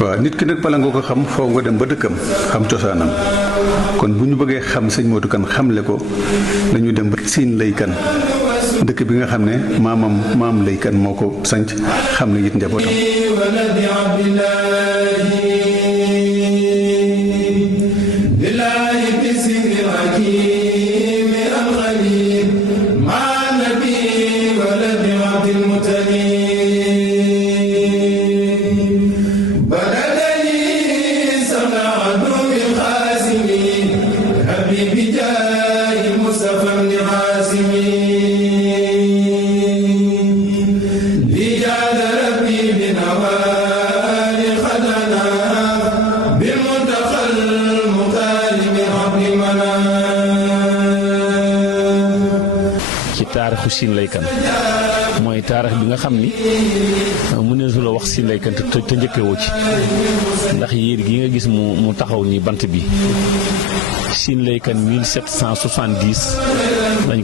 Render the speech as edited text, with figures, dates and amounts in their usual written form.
waaw nit ki nag bala nga ko xam foo nga dem ba dëkkam xam cosaanam kon bu ñu bëggee xam sëñ Modou Kane xamle ko dañu dem ba Siin Lay Kane dëkk bi nga xam ne maam Lay Kane moo ko sanc xam ne it njabootam. taarixu Siin Lay Kane mooy taarix bi nga xam ni mu ne su la wax Siin Lay Kane te njëkkewoo ci ndax yéer gi nga gis mu taxaw ni bant bi Siin Lay Kane 1770